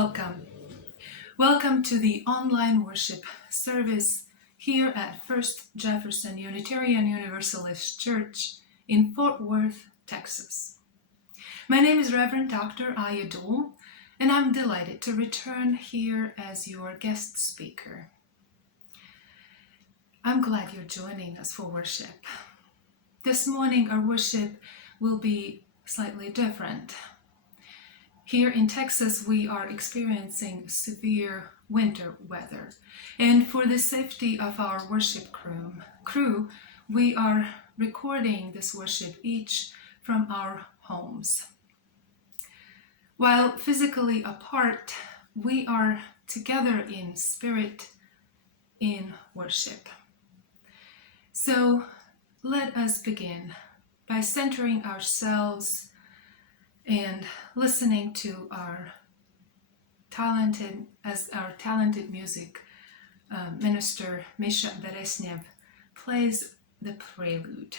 Welcome. Welcome to the online worship service here at First Jefferson Unitarian Universalist Church in Fort Worth, Texas. My name is Reverend Dr. Aija Duelm, and I'm delighted to return here as your guest speaker. I'm glad you're joining us for worship. This morning our worship will be slightly different. Here in Texas, we are experiencing severe winter weather, and for the safety of our worship crew, we are recording this worship each from our homes. While physically apart, we are together in spirit in worship. So let us begin by centering ourselves and listening to our talented music minister Misha Beresnev plays the prelude.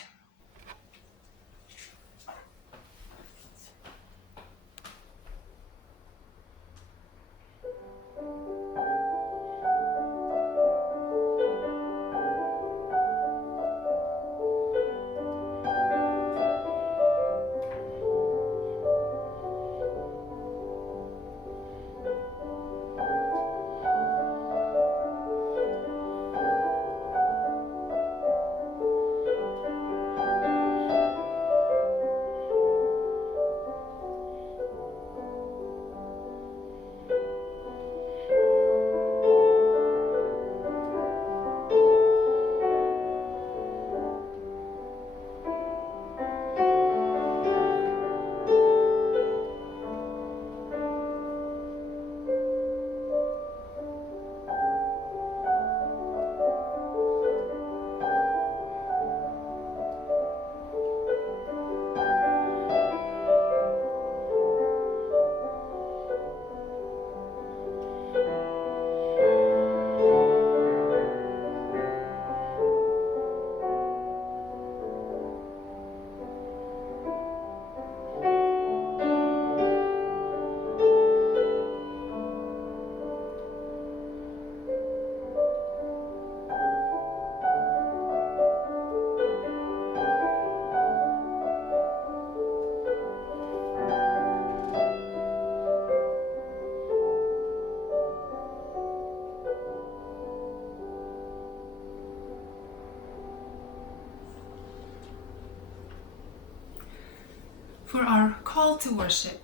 For our call to worship,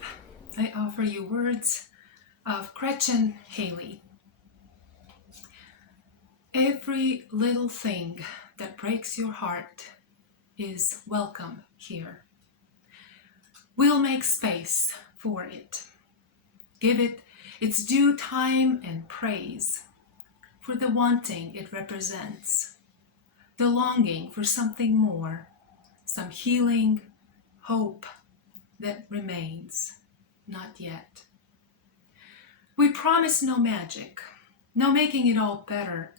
I offer you words of Gretchen Haley. Every little thing that breaks your heart is welcome here. We'll make space for it. Give it its due time and praise for the wanting it represents, the longing for something more, some healing, hope, that remains, not yet. We promise no magic, no making it all better,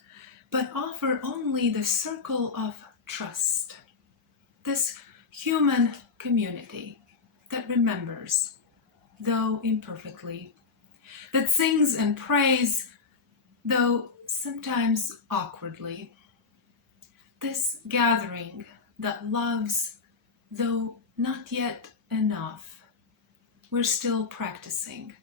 but offer only the circle of trust, this human community that remembers, though imperfectly, that sings and prays, though sometimes awkwardly, this gathering that loves, though not yet enough. We're still practicing.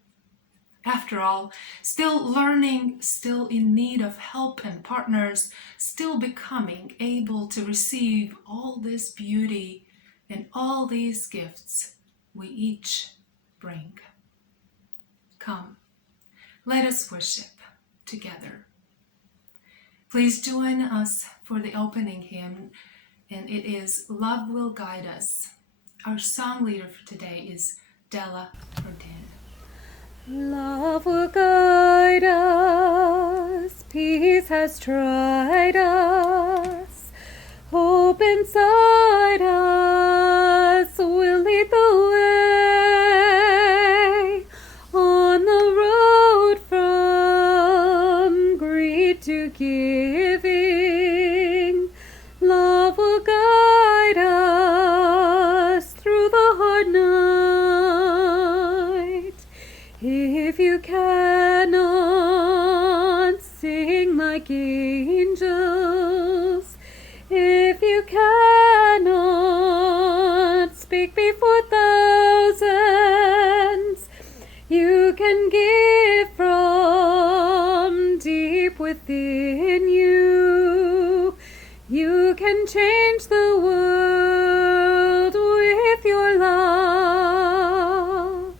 After all, still learning, still in need of help and partners, still becoming able to receive all this beauty and all these gifts we each bring. Come, let us worship together. Please join us for the opening hymn, and it is Love Will Guide Us. Our song leader for today is Della Ordan. Love will guide us, peace has tried us, hope inside us will lead the way on the road from greed to giving. Love will guide us through the hard night. If you can You can change the world with your love.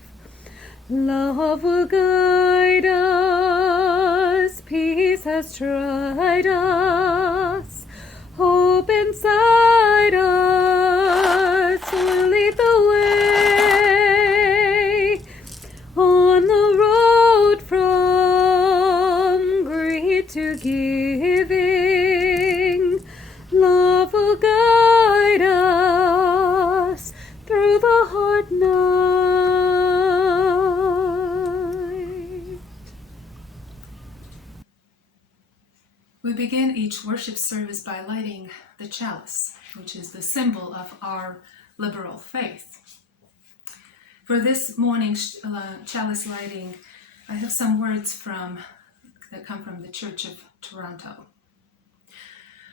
Love will guide us, peace has tried us, hope inside us will lead the way on the road from greed to giving. Love will guide us through the hard night. We begin each worship service by lighting the chalice, which is the symbol of our liberal faith. For this morning's chalice lighting, I have some words that come from the Church of Toronto.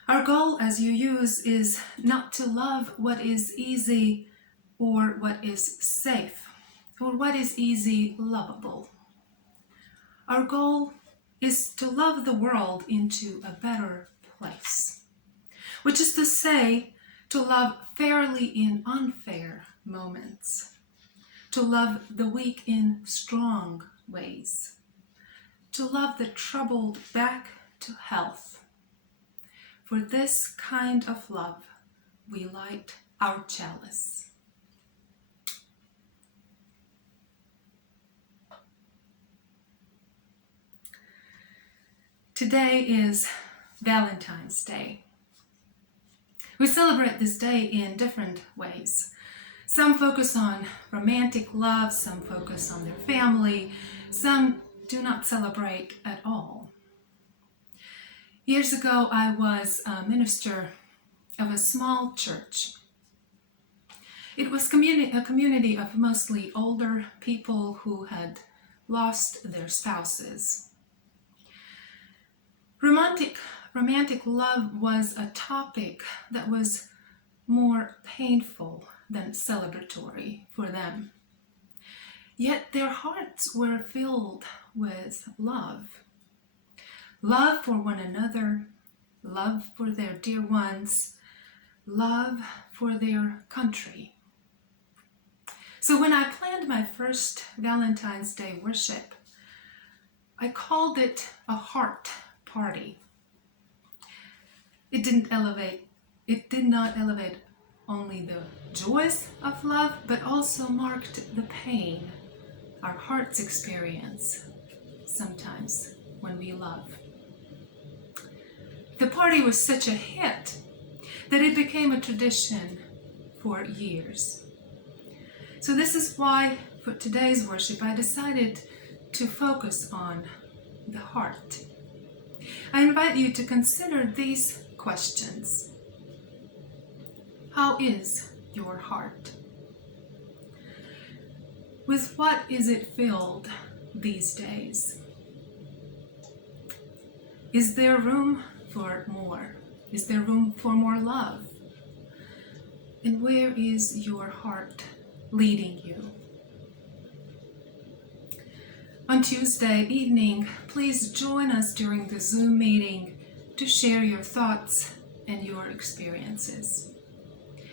Our goal as you use is not to love what is easy or what is safe or what is easy lovable. Our goal is to love the world into a better place, which is to say, to love fairly in unfair moments, to love the weak in strong ways, to love the troubled back to health. For this kind of love, we light our chalice. Today is Valentine's Day. We celebrate this day in different ways. Some focus on romantic love, some focus on their family, some do not celebrate at all. Years ago, I was a minister of a small church. It was a community of mostly older people who had lost their spouses. Romantic love was a topic that was more painful than celebratory for them. Yet their hearts were filled with love. Love for one another, love for their dear ones, love for their country. So when I planned my first Valentine's Day worship, I called it a heart party. It did not elevate only the joys of love, but also marked the pain our hearts experience sometimes when we love. The party was such a hit that it became a tradition for years. So this is why for today's worship I decided to focus on the heart. I invite you to consider these questions. How is your heart? With what is it filled these days? Is there room for more? Is there room for more love? And where is your heart leading you? On Tuesday evening, please join us during the Zoom meeting to share your thoughts and your experiences.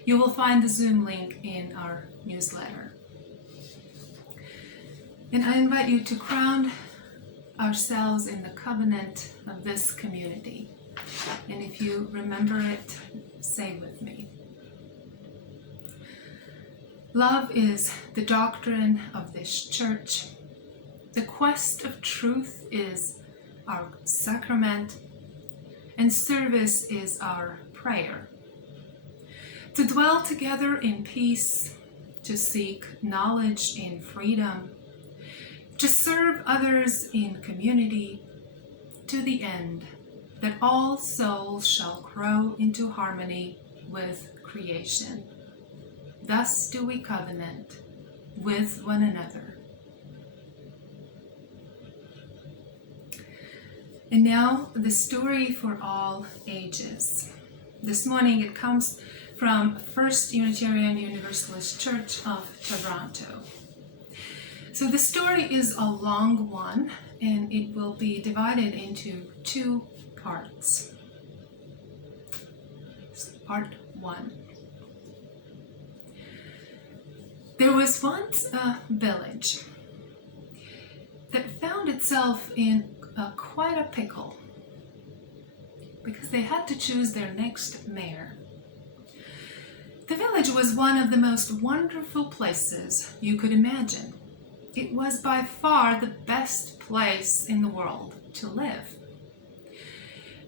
You will find the Zoom link in our newsletter. And I invite you to ground ourselves in the covenant of this community. And if you remember it, say with me. Love is the doctrine of this church. The quest of truth is our sacrament, and service is our prayer. To dwell together in peace, to seek knowledge in freedom, to serve others in community, to the end that all souls shall grow into harmony with creation. Thus do we covenant with one another. And now the story for all ages. This morning it comes from First Unitarian Universalist Church of Toronto. So the story is a long one, and it will be divided into two parts. Part 1. There was once a village that found itself in quite a pickle because they had to choose their next mayor. The village was one of the most wonderful places you could imagine. It was by far the best place in the world to live.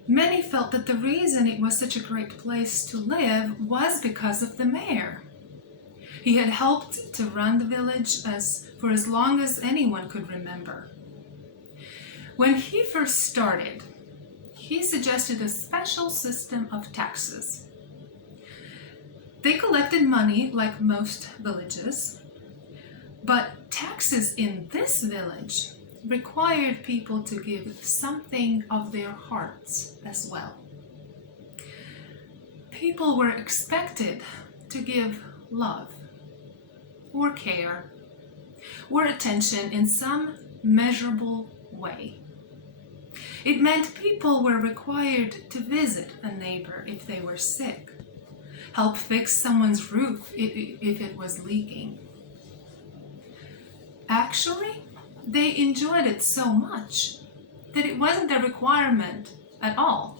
Many felt that the reason it was such a great place to live was because of the mayor. He had helped to run the village for as long as anyone could remember. When he first started, he suggested a special system of taxes. They collected money like most villages, but taxes in this village required people to give something of their hearts as well. People were expected to give love, or care, or attention in some measurable way. It meant people were required to visit a neighbor if they were sick, help fix someone's roof if it was leaking. Actually, they enjoyed it so much that it wasn't a requirement at all.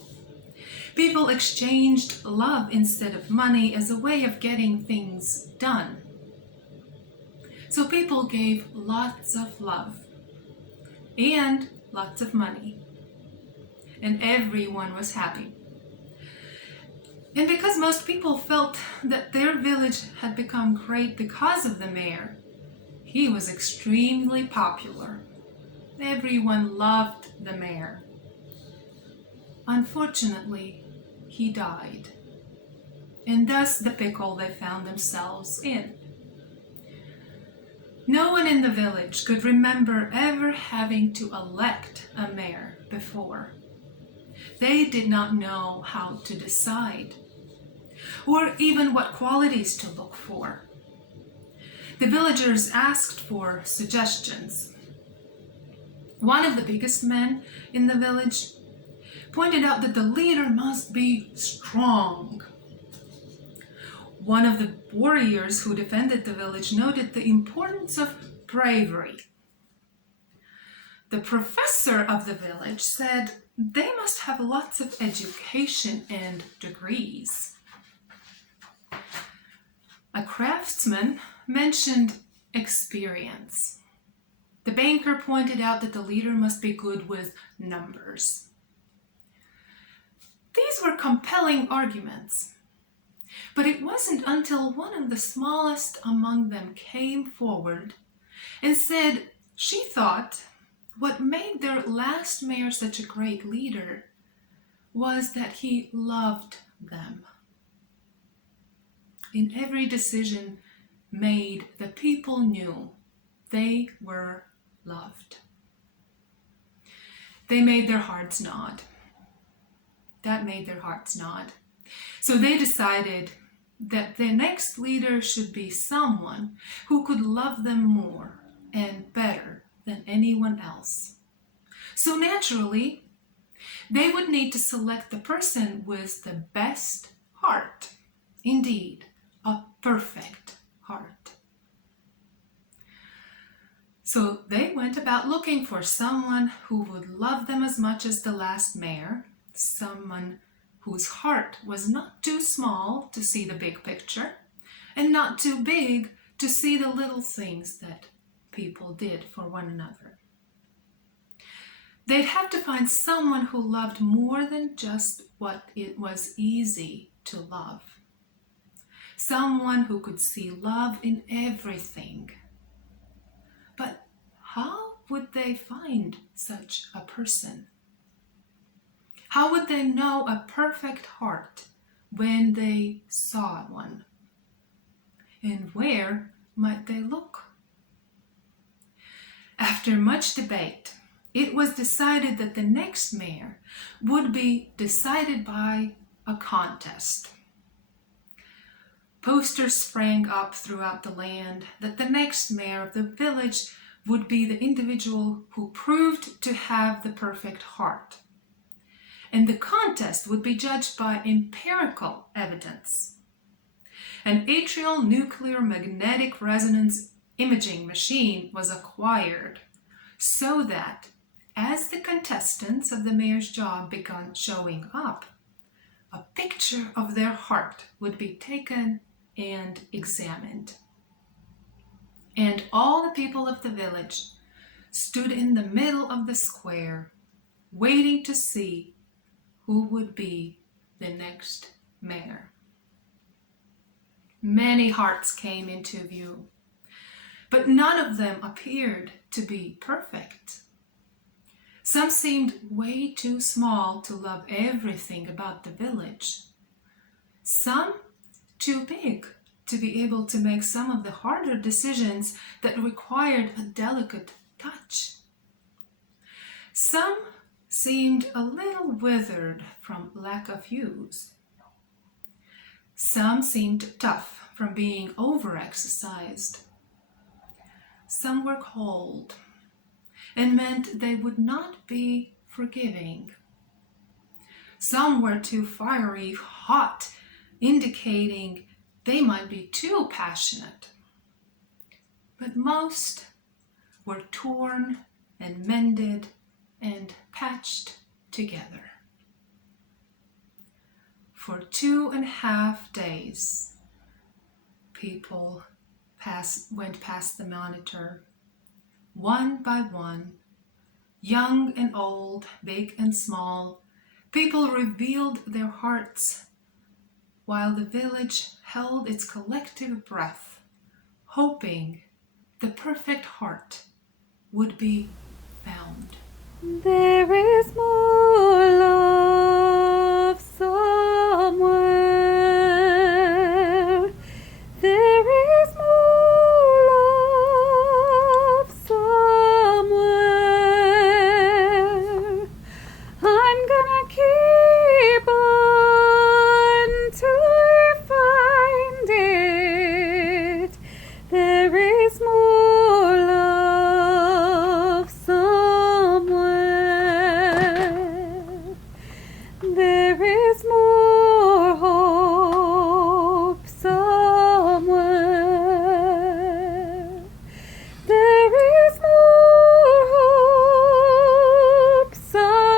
People exchanged love instead of money as a way of getting things done. So people gave lots of love and lots of money, and everyone was happy. And because most people felt that their village had become great because of the mayor, he was extremely popular. Everyone loved the mayor. Unfortunately, he died, and thus the pickle they found themselves in. No one in the village could remember ever having to elect a mayor before. They did not know how to decide, or even what qualities to look for. The villagers asked for suggestions. One of the biggest men in the village pointed out that the leader must be strong. One of the warriors who defended the village noted the importance of bravery. The professor of the village said they must have lots of education and degrees. A craftsman mentioned experience. The banker pointed out that the leader must be good with numbers. These were compelling arguments, but it wasn't until one of the smallest among them came forward and said she thought what made their last mayor such a great leader was that he loved them. In every decision made, the people knew they were loved. They made their hearts nod. That made their hearts nod. So they decided that the next leader should be someone who could love them more and better than anyone else. So naturally, they would need to select the person with the best heart. Indeed, a perfect heart. So they went about looking for someone who would love them as much as the last mayor, someone whose heart was not too small to see the big picture, and not too big to see the little things that people did for one another. They'd have to find someone who loved more than just what it was easy to love. Someone who could see love in everything. But how would they find such a person? How would they know a perfect heart when they saw one? And where might they look? After much debate, it was decided that the next mayor would be decided by a contest. Posters sprang up throughout the land that the next mayor of the village would be the individual who proved to have the perfect heart. and the contest would be judged by empirical evidence. An atrial nuclear magnetic resonance imaging machine was acquired so that as the contestants of the mayor's job began showing up, a picture of their heart would be taken and examined. And all the people of the village stood in the middle of the square, waiting to see who would be the next mayor. Many hearts came into view, but none of them appeared to be perfect. Some seemed way too small to love everything about the village. Some too big to be able to make some of the harder decisions that required a delicate touch. Some seemed a little withered from lack of use. Some seemed tough from being overexercised. Some were cold and meant they would not be forgiving. Some were too fiery hot, indicating they might be too passionate. But most were torn and mended and patched together. For 2.5 days, people went past the monitor, one by one, young and old, big and small. People revealed their hearts while the village held its collective breath, hoping the perfect heart would be found. There is more love somewhere. There is more love somewhere. I'm gonna keep on till I find it. There is more love somewhere. There is more hope somewhere. There is more hope somewhere.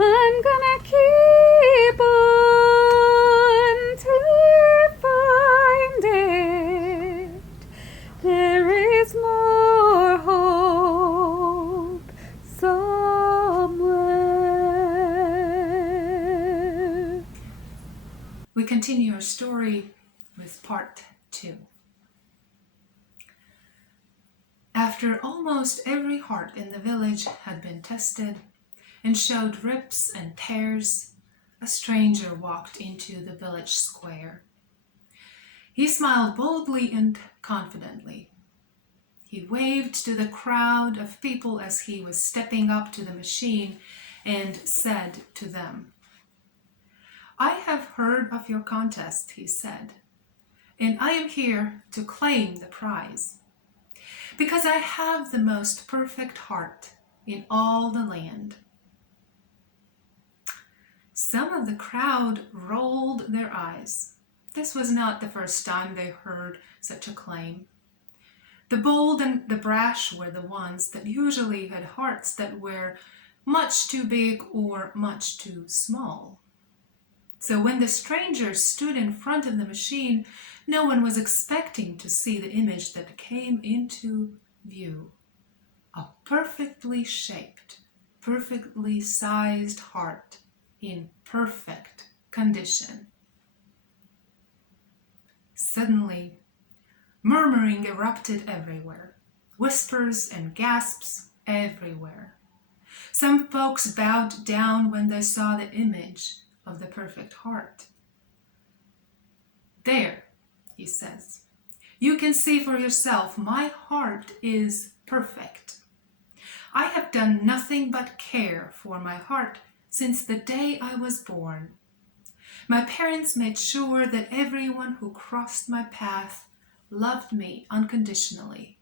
I'm gonna keep on till I find it. There is more hope somewhere. We continue our story with part 2. After almost every heart in the village had been tested and showed rips and tears, a stranger walked into the village square. He smiled boldly and confidently. He waved to the crowd of people as he was stepping up to the machine and said to them, "I have heard of your contest," he said, "and I am here to claim the prize, because I have the most perfect heart in all the land." Some of the crowd rolled their eyes. This was not the first time they heard such a claim. The bold and the brash were the ones that usually had hearts that were much too big or much too small. So when the stranger stood in front of the machine, no one was expecting to see the image that came into view. A perfectly shaped, perfectly sized heart in perfect condition. Suddenly, murmuring erupted everywhere, whispers and gasps everywhere. Some folks bowed down when they saw the image of the perfect heart. "There," he says, "you can see for yourself, my heart is perfect. I have done nothing but care for my heart since the day I was born. My parents made sure that everyone who crossed my path loved me unconditionally.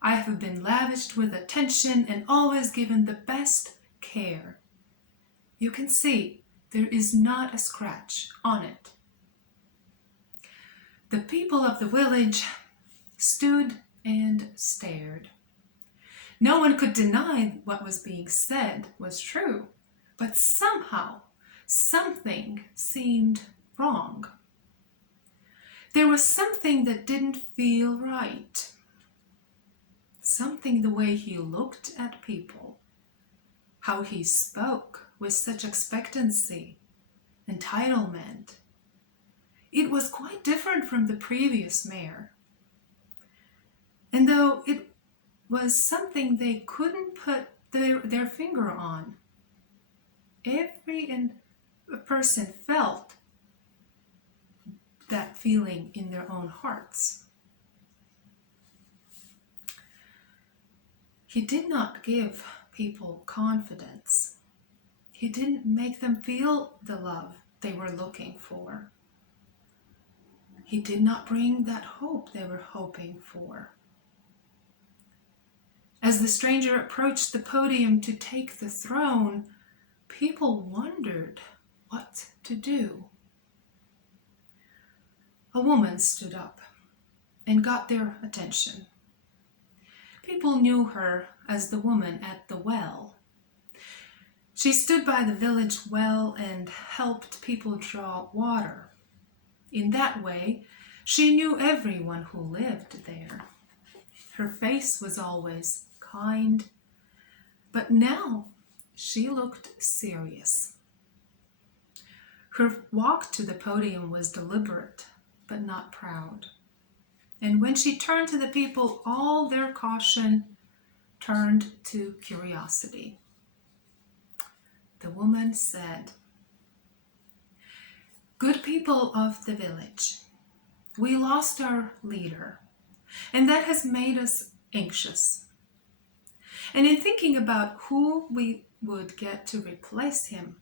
I have been lavished with attention and always given the best care. You can see there is not a scratch on it. The people of the village stood and stared. No one could deny what was being said was true, but somehow something seemed wrong. There was something that didn't feel right. Something the way he looked at people, how he spoke with such expectancy, entitlement. It was quite different from the previous mayor. And though it was something they couldn't put their finger on, every person felt that feeling in their own hearts. He did not give people confidence. He didn't make them feel the love they were looking for. He did not bring that hope they were hoping for. As the stranger approached the podium to take the throne, people wondered what to do. A woman stood up and got their attention. People knew her as the woman at the well. She stood by the village well and helped people draw water. In that way, she knew everyone who lived there. Her face was always kind, but now she looked serious. Her walk to the podium was deliberate, but not proud. And when she turned to the people, all their caution turned to curiosity. The woman said, "Good people of the village, we lost our leader, and that has made us anxious. And in thinking about who we would get to replace him,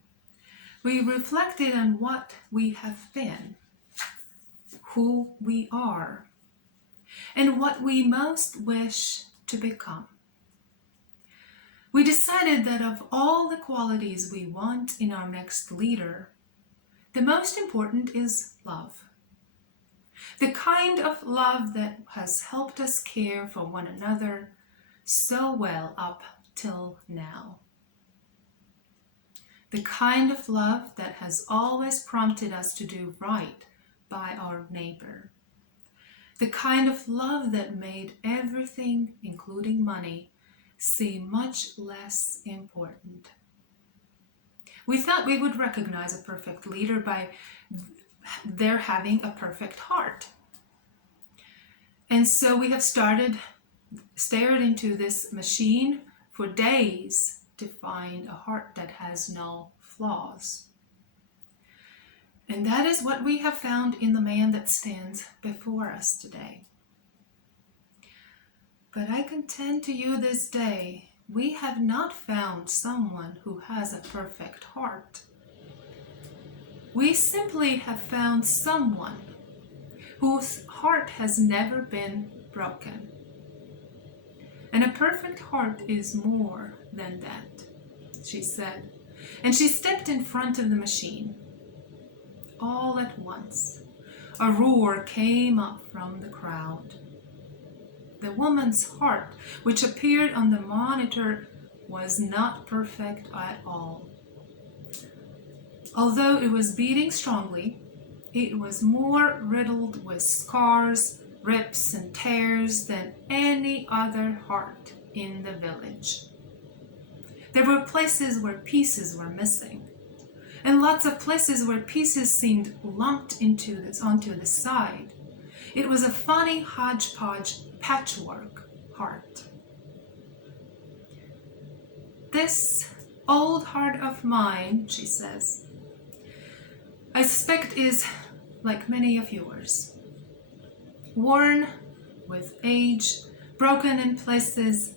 we reflected on what we have been, who we are, and what we most wish to become. We decided that of all the qualities we want in our next leader, the most important is love. The kind of love that has helped us care for one another so well up till now. The kind of love that has always prompted us to do right by our neighbor. The kind of love that made everything, including money, seem much less important. We thought we would recognize a perfect leader by their having a perfect heart. And so we have stared into this machine for days to find a heart that has no flaws. And that is what we have found in the man that stands before us today. But I contend to you this day, we have not found someone who has a perfect heart. We simply have found someone whose heart has never been broken. And a perfect heart is more than that, she said. And she stepped in front of the machine. All at once, a roar came up from the crowd. The woman's heart, which appeared on the monitor, was not perfect at all. Although it was beating strongly, it was more riddled with scars, rips, and tears than any other heart in the village. There were places where pieces were missing, and lots of places where pieces seemed lumped onto the side. It was a funny hodgepodge patchwork heart. This old heart of mine, she says, I suspect is like many of yours. Worn with age, broken in places,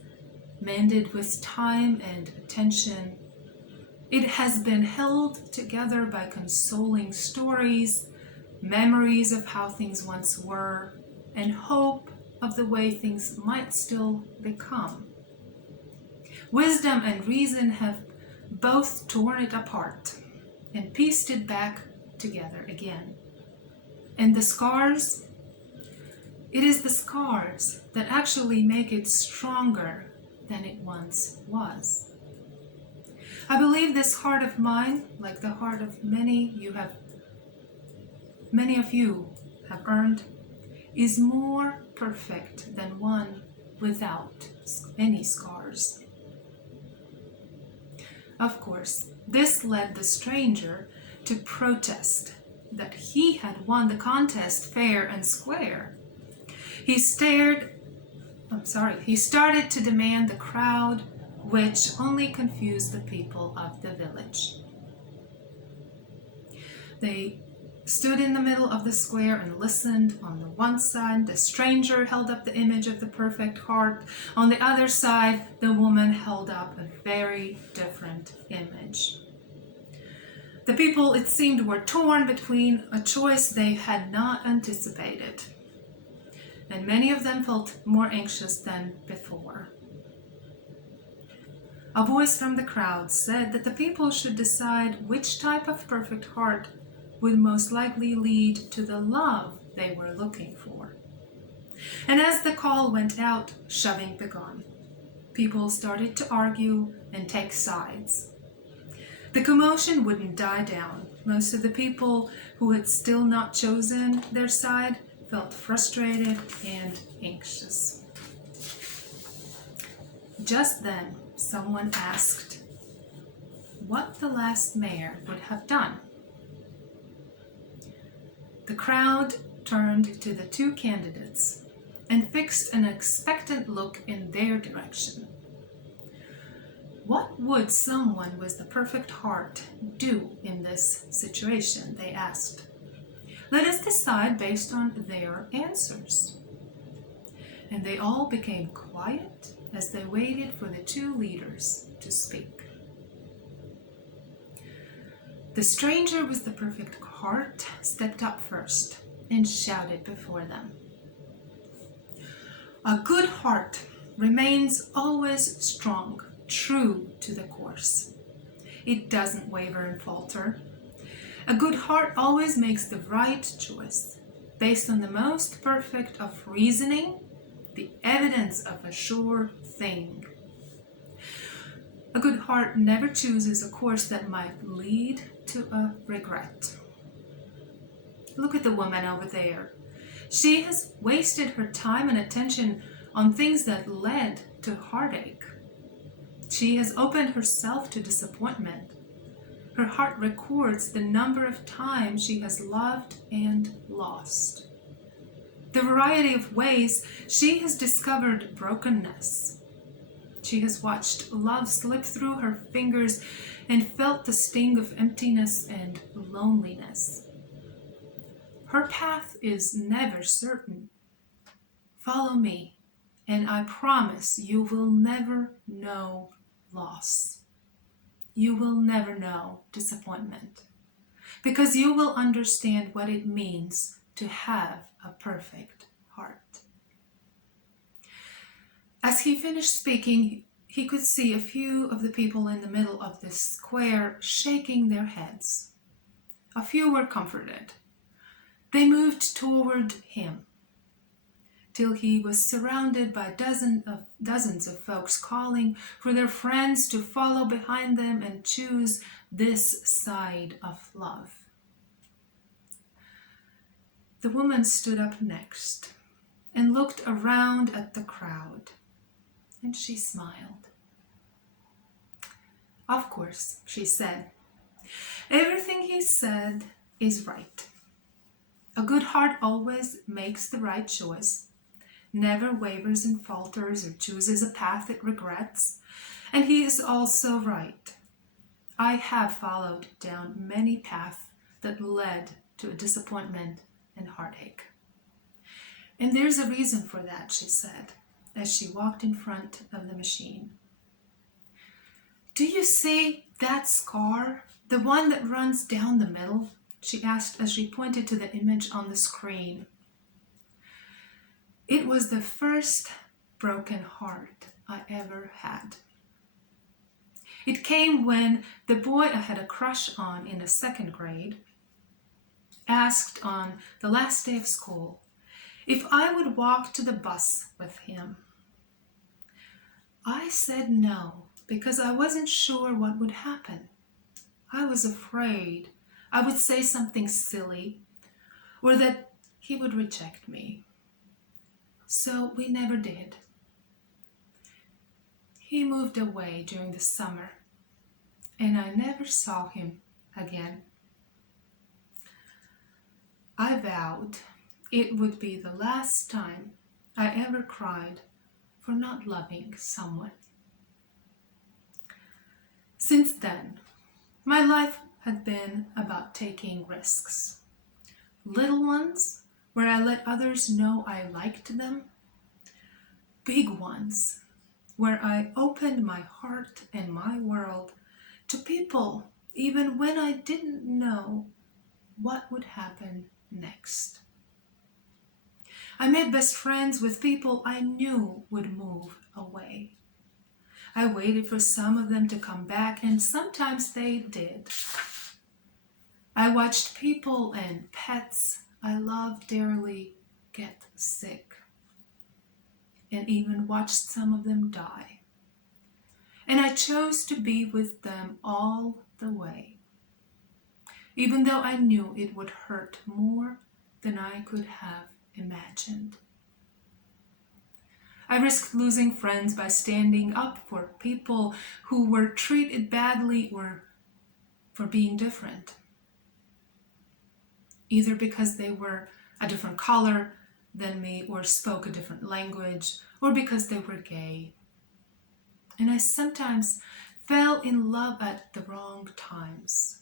mended with time and attention. It has been held together by consoling stories, memories of how things once were, and hope of the way things might still become. Wisdom and reason have both torn it apart and pieced it back together again. And the scars, it is the scars that actually make it stronger than it once was. I believe this heart of mine, like the heart of many of you have earned, is more perfect than one without any scars. Of course, this led the stranger to protest that he had won the contest fair and square. He started to demand the crowd, which only confused the people of the village. They stood in the middle of the square and listened. On the one side, the stranger held up the image of the perfect heart. On the other side, the woman held up a very different image. The people, it seemed, were torn between a choice they had not anticipated, and many of them felt more anxious than before. A voice from the crowd said that the people should decide which type of perfect heart would most likely lead to the love they were looking for. And as the call went out, shoving began. People started to argue and take sides. The commotion wouldn't die down. Most of the people who had still not chosen their side felt frustrated and anxious. Just then, someone asked what the last mayor would have done. The crowd turned to the two candidates and fixed an expectant look in their direction. What would someone with the perfect heart do in this situation, they asked. Let us decide based on their answers. And they all became quiet as they waited for the two leaders to speak. The stranger with the perfect heart stepped up first and shouted before them. A good heart remains always strong, true to the course. It doesn't waver and falter. A good heart always makes the right choice, based on the most perfect of reasoning, the evidence of a sure thing. A good heart never chooses a course that might lead to a regret. Look at the woman over there. She has wasted her time and attention on things that led to heartache. She has opened herself to disappointment. Her heart records the number of times she has loved and lost. The variety of ways she has discovered brokenness. She has watched love slip through her fingers and felt the sting of emptiness and loneliness. Her path is never certain. Follow me, and I promise you will never know loss. You will never know disappointment, because you will understand what it means to have a perfect heart. As he finished speaking, he could see a few of the people in the middle of the square shaking their heads. A few were comforted. They moved toward him till he was surrounded by dozens of folks calling for their friends to follow behind them and choose this side of love. The woman stood up next and looked around at the crowd, and she smiled. Of course, she said, everything he said is right. A good heart always makes the right choice, never wavers and falters or chooses a path it regrets, and he is also right. I have followed down many paths that led to a disappointment and heartache. And there's a reason for that, she said, as she walked in front of the machine. Do you see that scar, the one that runs down the middle? She asked as she pointed to the image on the screen. It was the first broken heart I ever had. It came when the boy I had a crush on in the second grade asked on the last day of school if I would walk to the bus with him. I said no because I wasn't sure what would happen. I was afraid I would say something silly or that he would reject me. So we never did. He moved away during the summer, and I never saw him again. I vowed it would be the last time I ever cried for not loving someone. Since then, my life had been about taking risks. Little ones, where I let others know I liked them. Big ones, where I opened my heart and my world to people even when I didn't know what would happen next. I made best friends with people I knew would move away. I waited for some of them to come back, and sometimes they did. I watched people and pets I loved dearly get sick, and even watched some of them die. And I chose to be with them all the way, even though I knew it would hurt more than I could have imagined. I risked losing friends by standing up for people who were treated badly or for being different, either because they were a different color than me or spoke a different language, or because they were gay. And I sometimes fell in love at the wrong times,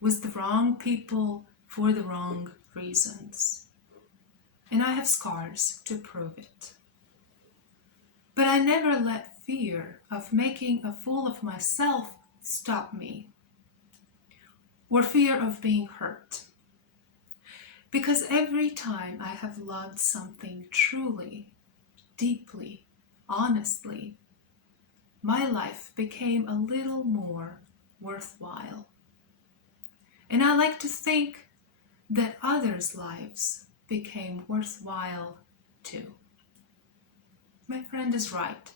with the wrong people for the wrong reasons. And I have scars to prove it. But I never let fear of making a fool of myself stop me, or fear of being hurt. Because every time I have loved something truly, deeply, honestly, my life became a little more worthwhile. And I like to think that others' lives became worthwhile too. My friend is right.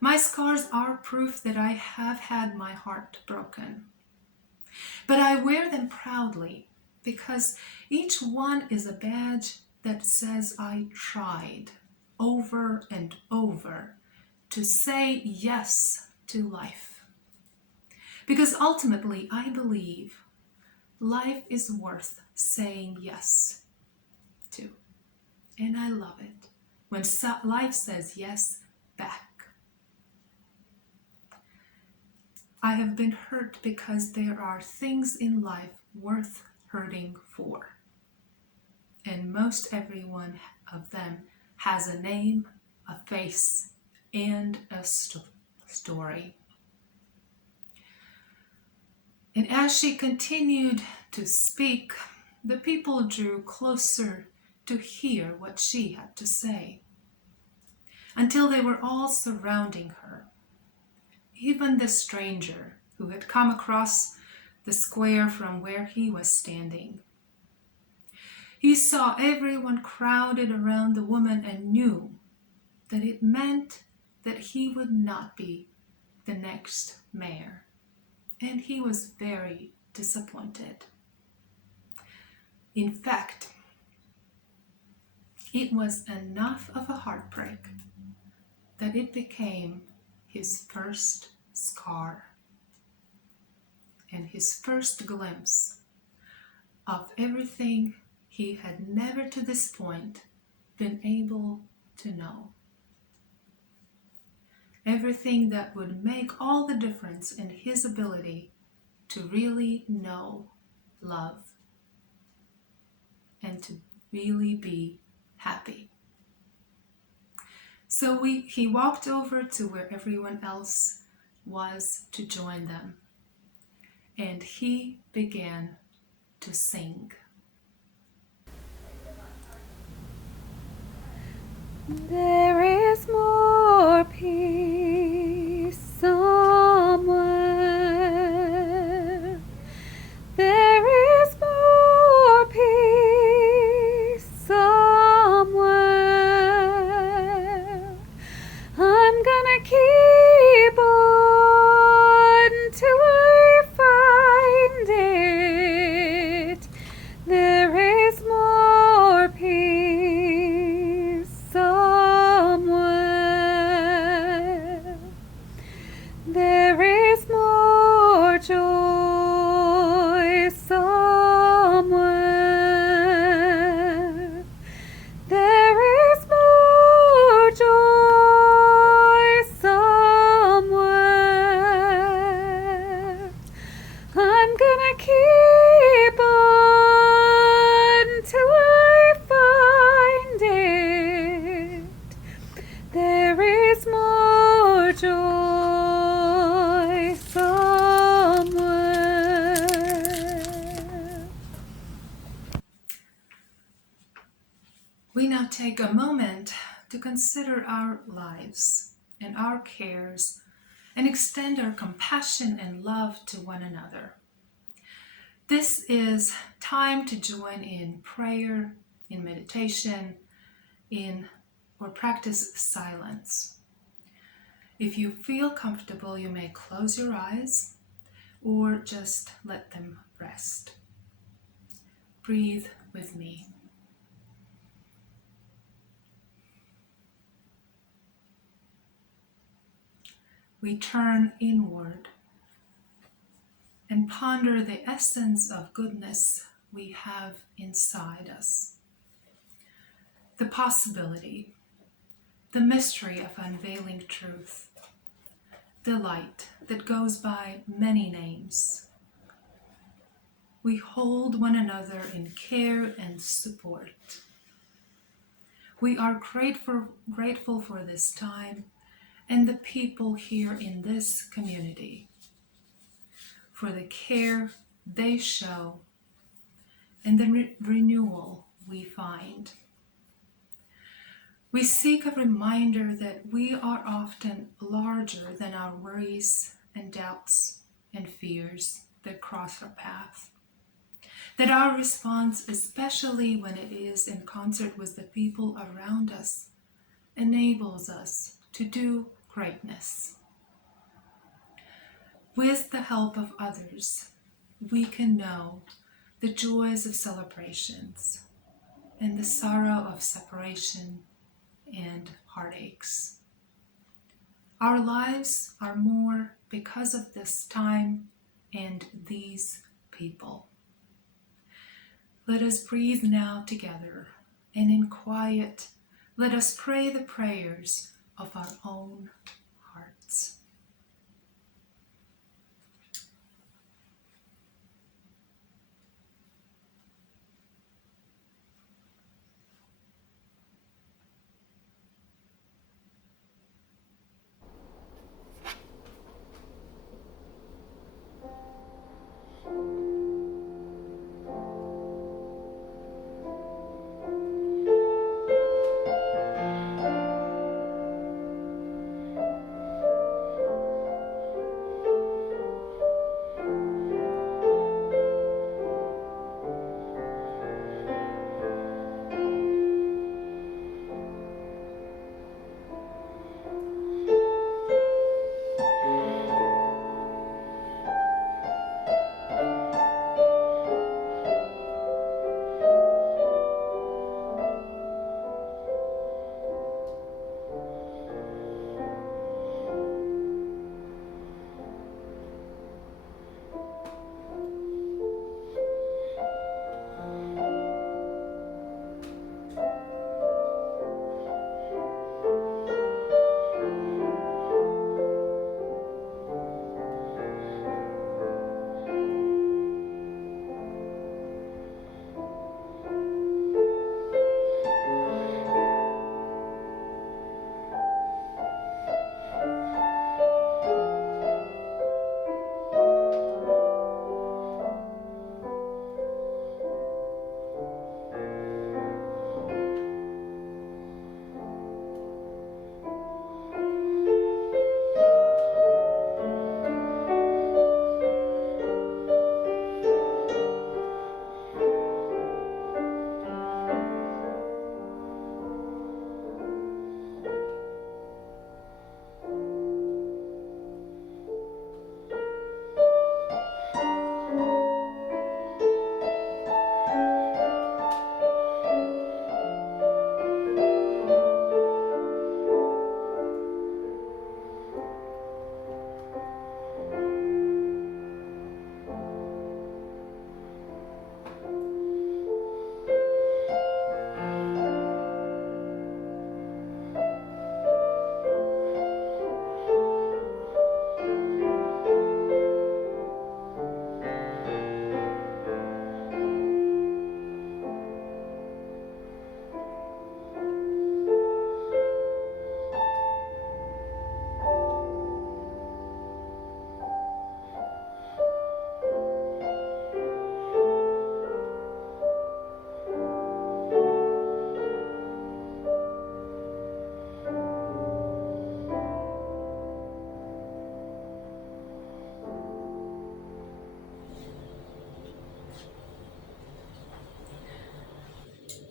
My scars are proof that I have had my heart broken. But I wear them proudly because each one is a badge that says I tried over and over to say yes to life. Because ultimately, I believe life is worth saying yes to. And I love it when life says yes back. I have been hurt because there are things in life worth hurting for. And most every one of them has a name, a face, and a story. And as she continued to speak, the people drew closer to hear what she had to say, until they were all surrounding her. Even the stranger who had come across the square from where he was standing. He saw everyone crowded around the woman and knew that it meant that he would not be the next mayor. And he was very disappointed. In fact, it was enough of a heartbreak that it became his first scar and his first glimpse of everything he had never to this point been able to know. Everything that would make all the difference in his ability to really know love and to really be happy. So he walked over to where everyone else was to join them, and he began to sing. There is more peace somewhere. There is more peace somewhere. I'm gonna keep on till I find it. There is more peace somewhere. There is more joy somewhere. There is more joy somewhere. I'm gonna keep on till I find it. There is more joy somewhere. We now take a moment to consider our lives and our cares and extend our compassion and love to one another. This is time to join in prayer, in meditation, or practice silence. If you feel comfortable, you may close your eyes or just let them rest. Breathe with me. We turn inward and ponder the essence of goodness we have inside us. The possibility, the mystery of unveiling truth, the light that goes by many names. We hold one another in care and support. We are grateful for this time and the people here in this community, for the care they show and the renewal we find. We seek a reminder that we are often larger than our worries and doubts and fears that cross our path. That our response, especially when it is in concert with the people around us, enables us to do greatness. With the help of others, we can know the joys of celebrations and the sorrow of separation and heartaches. Our lives are more because of this time and these people. Let us breathe now together, and in quiet, let us pray the prayers of our own hearts.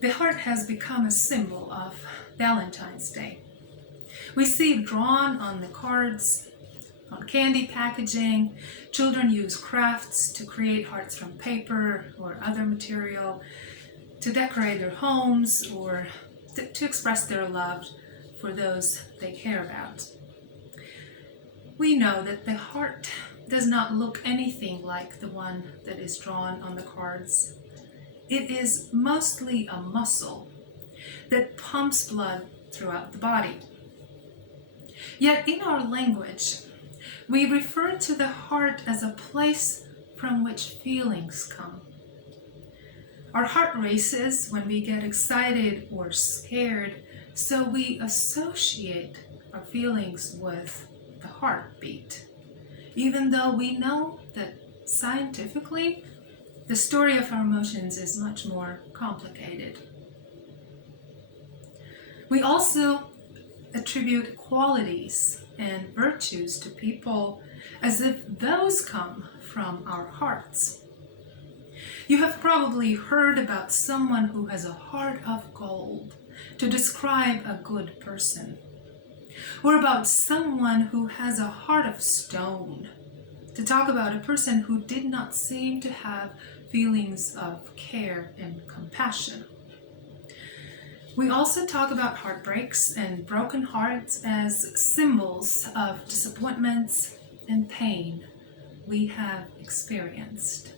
The heart has become a symbol of Valentine's Day. We see it drawn on the cards, on candy packaging. Children use crafts to create hearts from paper or other material, to decorate their homes, or to express their love for those they care about. We know that the heart does not look anything like the one that is drawn on the cards. It is mostly a muscle that pumps blood throughout the body. Yet in our language, we refer to the heart as a place from which feelings come. Our heart races when we get excited or scared, so we associate our feelings with the heartbeat, even though we know that scientifically, the story of our emotions is much more complicated. We also attribute qualities and virtues to people as if those come from our hearts. You have probably heard about someone who has a heart of gold to describe a good person, or about someone who has a heart of stone to talk about a person who did not seem to have feelings of care and compassion. We also talk about heartbreaks and broken hearts as symbols of disappointments and pain we have experienced.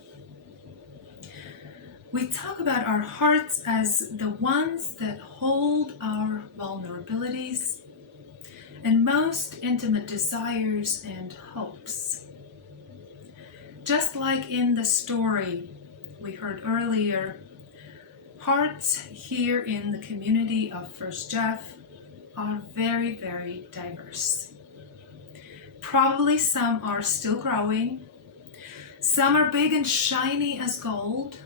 We talk about our hearts as the ones that hold our vulnerabilities and most intimate desires and hopes. Just like in the story we heard earlier, hearts here in the community of First Jeff are very, very diverse. Probably some are still growing, some are big and shiny as gold,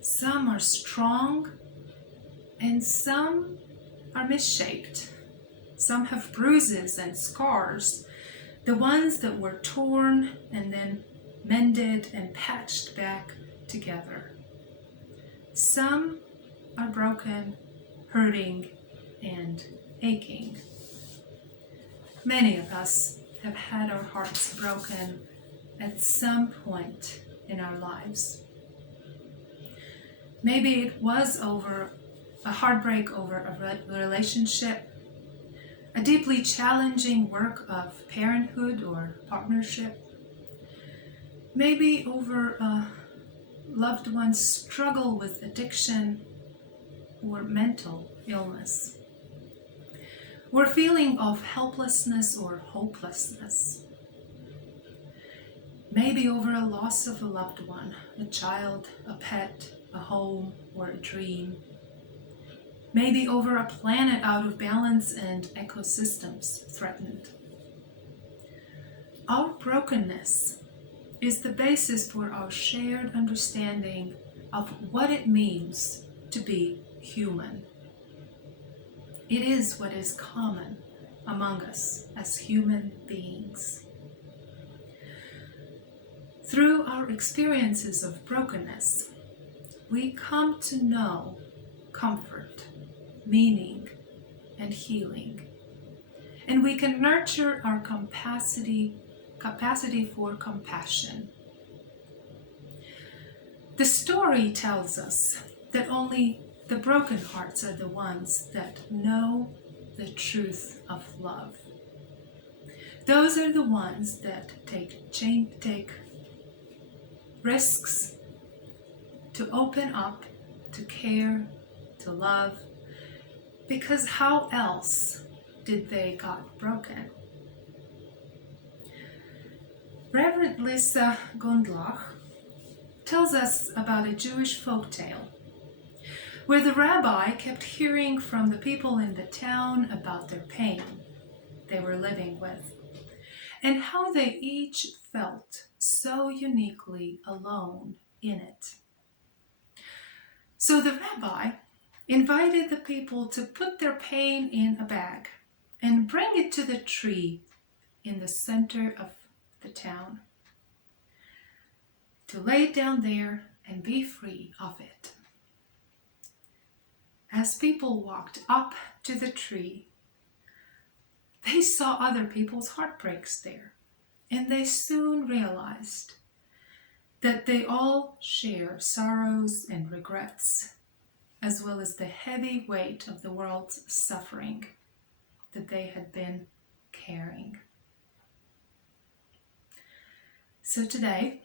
some are strong, and some are misshaped. Some have bruises and scars, the ones that were torn and then mended and patched back together. Some are broken, hurting, and aching. Many of us have had our hearts broken at some point in our lives. Maybe it was over a heartbreak over a relationship, a deeply challenging work of parenthood or partnership. Maybe over a loved one's struggle with addiction or mental illness, or a feeling of helplessness or hopelessness. Maybe over a loss of a loved one, a child, a pet, a home, or a dream. Maybe over a planet out of balance and ecosystems threatened. Our brokenness is the basis for our shared understanding of what it means to be human. It is what is common among us as human beings. Through our experiences of brokenness, we come to know comfort, meaning, and healing. And we can nurture our capacity for compassion. The story tells us that only the broken hearts are the ones that know the truth of love. Those are the ones that take risks to open up, to care, to love, because how else did they got broken? Reverend Lisa Gundlach tells us about a Jewish folk tale where the rabbi kept hearing from the people in the town about their pain they were living with and how they each felt so uniquely alone in it. So the rabbi invited the people to put their pain in a bag and bring it to the tree in the center of the town, to lay it down there and be free of it. as people walked up to the tree, they saw other people's heartbreaks there, and they soon realized that they all share sorrows and regrets, as well as the heavy weight of the world's suffering that they had been carrying. So today,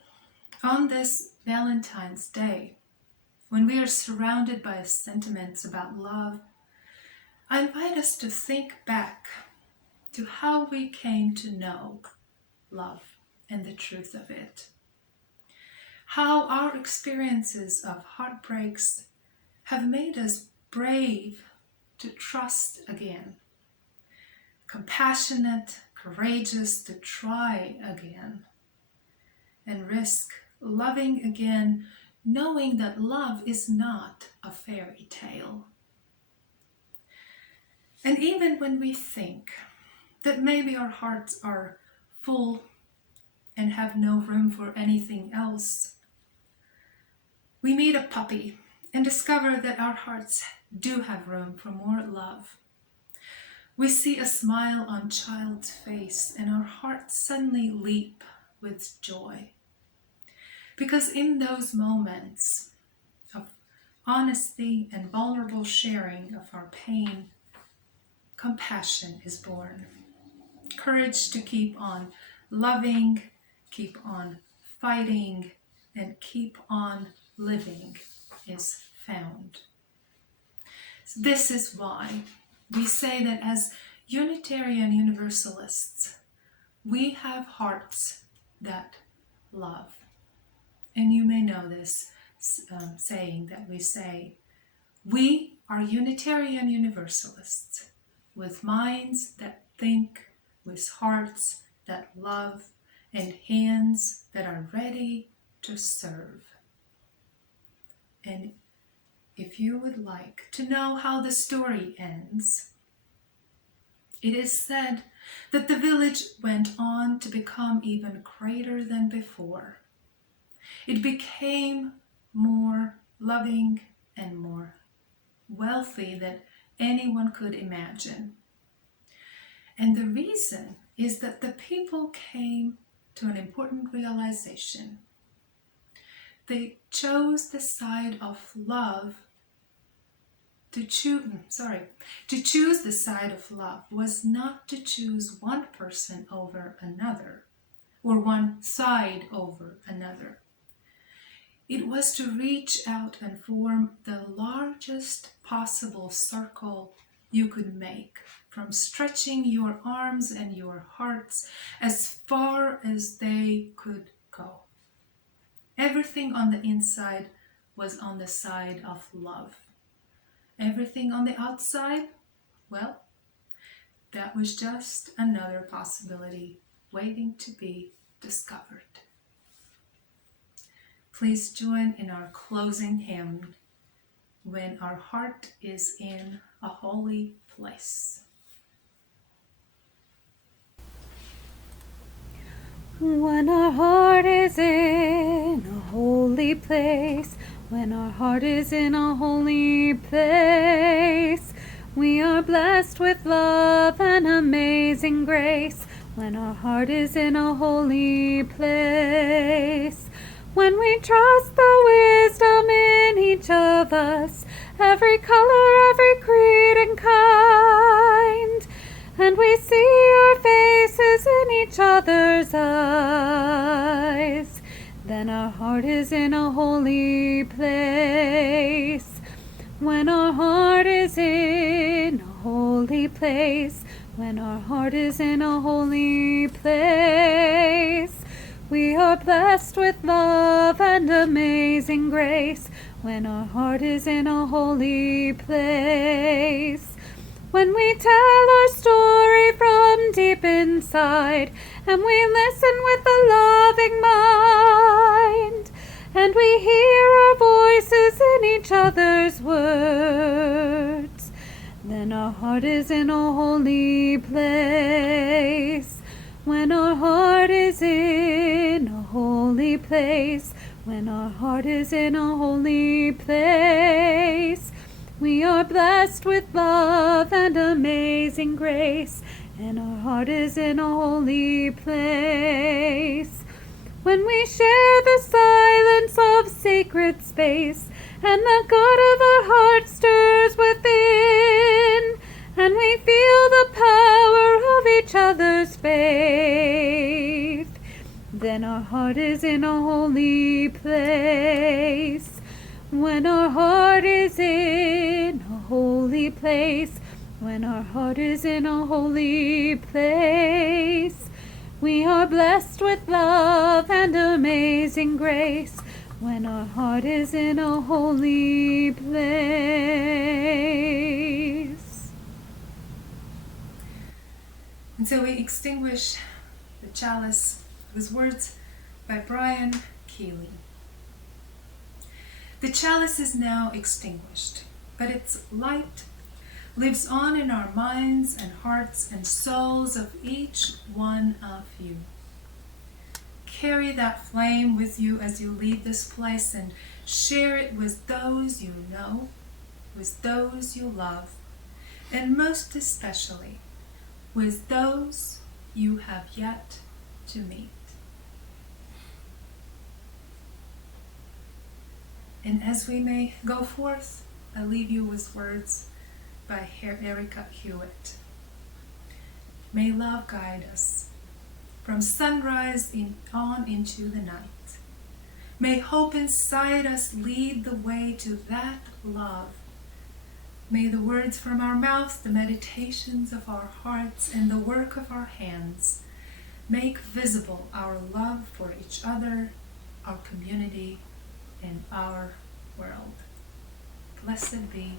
on this Valentine's Day, when we are surrounded by sentiments about love, I invite us to think back to how we came to know love and the truth of it. How our experiences of heartbreaks have made us brave to trust again, compassionate, courageous to try again, and risk loving again, knowing that love is not a fairy tale. And even when we think that maybe our hearts are full and have no room for anything else, we meet a puppy and discover that our hearts do have room for more love. We see a smile on child's face and our hearts suddenly leap with joy. Because in those moments of honesty and vulnerable sharing of our pain, compassion is born. Courage to keep on loving, keep on fighting, and keep on living is found. So this is why we say that as Unitarian Universalists, we have hearts that love. And you may know this saying that we say, we are Unitarian Universalists with minds that think, with hearts that love, and hands that are ready to serve. And if you would like to know how the story ends, it is said that the village went on to become even greater than before. It became more loving and more wealthy than anyone could imagine. And the reason is that the people came to an important realization. They chose the side of love. To choose the side of love was not to choose one person over another, or one side over another. It was to reach out and form the largest possible circle you could make, from stretching your arms and your hearts as far as they could go. Everything on the inside was on the side of love. Everything on the outside, well, that was just another possibility waiting to be discovered. Please join in our closing hymn, When Our Heart is in a Holy Place. When our heart is in a holy place, when our heart is in a holy place, we are blessed with love and amazing grace. When our heart is in a holy place, when we trust the wisdom in each of us, every color, every creed and kind, and we see our faces in each other's eyes, then our heart is in a holy place. When our heart is in a holy place, when our heart is in a holy place, we are blessed with love and amazing grace. When our heart is in a holy place, when we tell our story from deep inside, and we listen with a loving mind, and we hear our voices in each other's words, then our heart is in a holy place. When our heart is in a holy place, when our heart is in a holy place, We are blessed with love and amazing grace, and our heart is in a holy place. When we share the silence of sacred space, and the God of our heart stirs within, and we feel the power of each other's faith, then our heart is in a holy place. When our heart is in a holy place, when our heart is in a holy place, we are blessed with love and amazing grace. When our heart is in a holy place. And so we extinguish the chalice with words by Brian Keeley. The chalice is now extinguished, but its light lives on in our minds and hearts and souls of each one of you. Carry that flame with you as you leave this place and share it with those you know, with those you love, and most especially with those you have yet to meet. And as we may go forth, I leave you with words by Erica Hewitt. May love guide us from sunrise on into the night. May hope inside us lead the way to that love. May the words from our mouths, the meditations of our hearts, and the work of our hands make visible our love for each other, our community, and our world. Blessed be